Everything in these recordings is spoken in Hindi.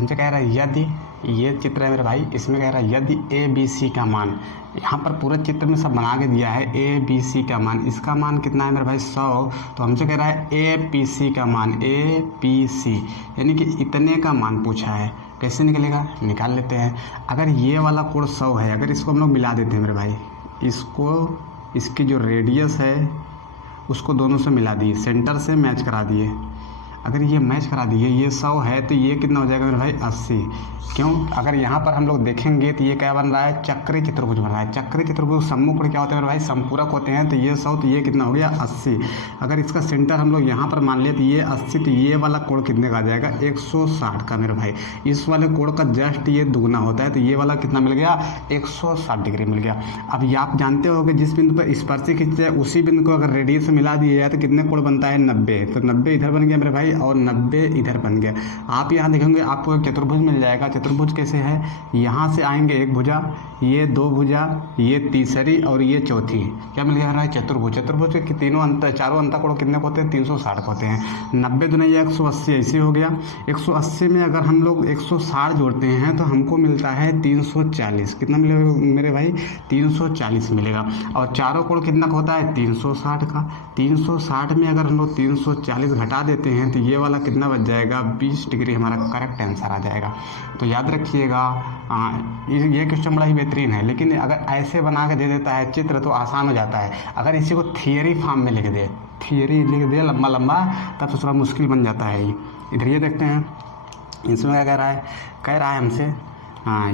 हमसे कह रहा है यदि, ये चित्र है मेरे भाई, इसमें कह रहा है यदि ए बी सी का मान, यहाँ पर पूरे चित्र में सब बना के दिया है ए बी सी का मान, इसका मान कितना है मेरे भाई 100। तो हमसे कह रहा है ए पी सी का मान, ए पी सी यानी कि इतने का मान पूछा है। कैसे निकलेगा, निकाल लेते हैं। अगर ये वाला कोण 100 है, अगर इसको हम लोग मिला देते हैं मेरे भाई, इसको इसकी जो रेडियस है उसको दोनों से मिला दिए, सेंटर से मैच करा दिए। अगर ये मैच करा दिए, ये 100 है तो ये कितना हो जाएगा मेरे भाई 80। क्यों, अगर यहाँ पर हम लोग देखेंगे तो ये क्या बन रहा है, चक्री चतुर्भुज बन रहा है। चक्री चतुर्भुज सम्मुख कोण क्या होते हैं मेरे भाई, समपूरक होते हैं। तो ये 100 तो ये कितना हो गया 80। अगर इसका सेंटर हम लोग यहाँ पर मान लिया तो ये 80, तो ये वाला कोण कितने का आ जाएगा 160 का मेरे भाई। इस वाले कोण का जस्ट ये दुगना होता है, तो ये वाला कितना मिल गया 160 डिग्री मिल गया। अब ये आप जानते हो कि जिस बिंदु पर स्पर्शी खींचते हैं उसी बिंदु को अगर रेडियस से मिला दिया जाए तो कितने कोण बनता है 90। तो 90 इधर बन गया मेरे भाई और 90 इधर बन गया। आप यहाँ देखेंगे आपको एक चतुर्भुज मिल जाएगा। चतुर्भुज कैसे है, यहाँ से आएंगे एक भुजा, ये दो भुजा, ये तीसरी और ये चौथी, क्या मिल गया चतुर्भुज। चतुर्भुज के तीनों अंतर, चारों अंतःकोण कितने होते हैं 360 होते हैं। 90 दूनी 180 ऐसे हो गया। 180 में अगर हम लोग 160 जोड़ते हैं तो हमको मिलता है 340। कितना मिलेगा मेरे भाई 340 मिलेगा। और चारों कोण कितना का होता है 360 का। 360 में अगर हम लोग 340 घटा देते हैं तो ये वाला कितना बच जाएगा 20 डिग्री, हमारा करेक्ट आंसर आ जाएगा। तो याद रखिएगा ये क्वेश्चन बड़ा ही बेहतरीन है, लेकिन अगर ऐसे बना के दे देता है चित्र तो आसान हो जाता है। अगर इसी को थियरी फॉर्म में लिख दे, थियरी लिख दे लंबा लंबा, तब तो थोड़ा मुश्किल बन जाता है। इधर ये देखते हैं, इसमें क्या कह रहा है हमसे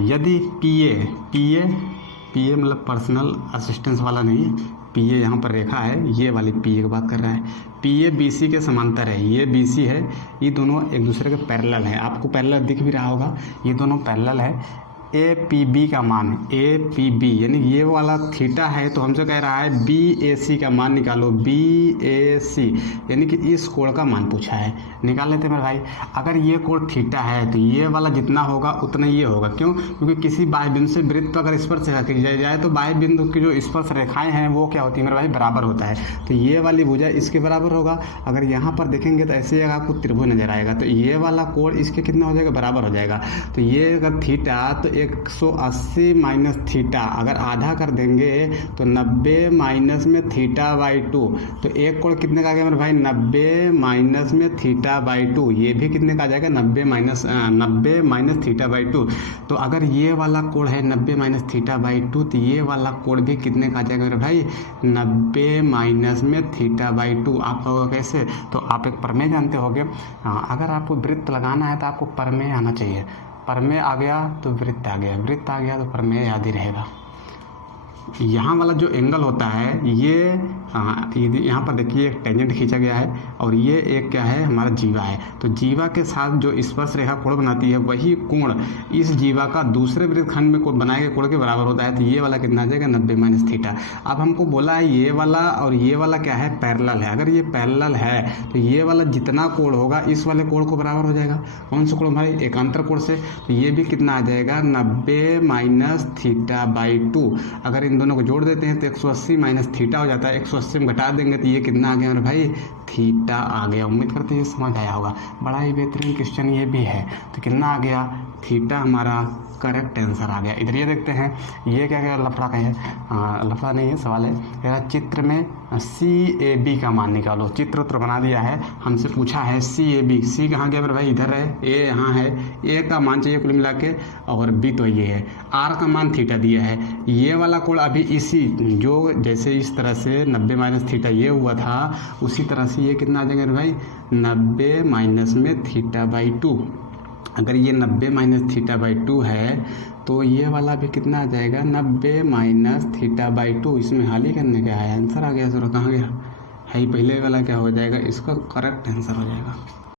यदि पीए मतलब पर्सनल असिस्टेंस वाला नहीं, पीए यहाँ पर रेखा है, ये वाली पीए की बात कर रहा है। पीए बीसी के समांतर है, ये बीसी है, ये दोनों एक दूसरे के पैरेलल है। आपको पैरेलल दिख भी रहा होगा, ये दोनों पैरेलल है। ए पी बी का मान, ए पी बी यानी ये वाला थीटा है, तो हमसे कह रहा है बी ए सी का मान निकालो, बी ए सी यानी कि इस कोण का मान पूछा है। निकाल लेते हैं मेरे भाई। अगर ये कोण थीटा है तो ये वाला जितना होगा उतना ये होगा। क्यों, क्योंकि किसी बाह्य बिंदु से वृत्त अगर स्पर्श रेखा खींची जाए तो बाह्य बिंदु की जो स्पर्श रेखाएं हैं वो क्या होती है मेरे भाई बराबर होता है। तो ये वाली भुजा इसके बराबर होगा। अगर यहाँ पर देखेंगे तो ऐसे आपको त्रिभुज नजर आएगा, तो ये वाला कोण इसके कितना हो जाएगा बराबर हो जाएगा। तो ये अगर थीटा तो 180 माइनस थीटा, अगर आधा कर देंगे तो 90 माइनस में थीटा बाई 2, तो एक कोण कितने का आ गया मेरे भाई 90 माइनस में थीटा बाई 2, ये भी कितने का आ जाएगा 90 माइनस थीटा बाई 2। तो अगर ये वाला कोण है 90 माइनस थीटा बाई 2, तो ये वाला कोण भी कितने का आ जाएगा मेरे भाई 90 माइनस में थीटा बाई 2। आप लोग कैसे, तो आप एक प्रमेय जानते होंगे, अगर आपको वृत्त लगाना है तो आपको प्रमेय आना चाहिए। प्रमेय आ गया तो वृत्त आ गया, वृत्त आ गया तो प्रमेय याद ही रहेगा। यहाँ वाला जो एंगल होता है ये यहाँ पर देखिए एक टेंजेंट खींचा गया है और ये एक क्या है हमारा जीवा है। तो जीवा के साथ जो स्पर्श रेखा कोण बनाती है वही कोण इस जीवा का दूसरे वृत्तखंड में कोण बनाए गए कोण के बराबर होता है। तो ये वाला कितना आ जाएगा 90 माइनस थीटा। अब हमको बोला है ये वाला और ये वाला क्या है पैरेलल है। अगर ये पैरेलल है तो ये वाला जितना कोण होगा इस वाले कोण को बराबर हो जाएगा। कौन सा कोण भाई, एकांतर कोण से। तो ये भी कितना आ जाएगा 90 माइनस थीटा बाई 2। अगर इन दोनों को जोड़ देते हैं तो 180 माइनस थीटा हो जाता है। 180 में घटा देंगे तो ये कितना आ गया मेरे भाई थीटा आ गया। उम्मीद करते हैं ये समझ आया होगा। बड़ा ही बेहतरीन क्वेश्चन ये भी है। तो कितना आ गया थीटा, हमारा करेक्ट आंसर आ गया। इधर ये देखते हैं, ये क्या क्या लफड़ा का है, लफड़ा नहीं है सवाल है। चित्र में सी ए बी का मान निकालो। चित्र उत्तर बना दिया है, हमसे पूछा है सी ए बी। सी कहाँ गया मेरे भाई, इधर है, ए यहाँ है। ए का मान चाहिए कुल मिला के और बी तो ये है। आर का मान थीटा दिया है। ये वाला कोण अभी इसी जो जैसे इस तरह से 90 माइनस थीटा ये हुआ था उसी तरह से ये कितना आ जाएगा मेरे भाई 90 माइनस में थीटा बाई 2। अगर ये 90 माइनस थीटा बाई 2 है तो ये वाला भी कितना आ जाएगा 90 माइनस थीटा बाई 2। इसमें हाल ही करने का है, आंसर आ गया। सर कहाँ गया है, पहले वाला क्या हो जाएगा, इसका करेक्ट आंसर हो जाएगा।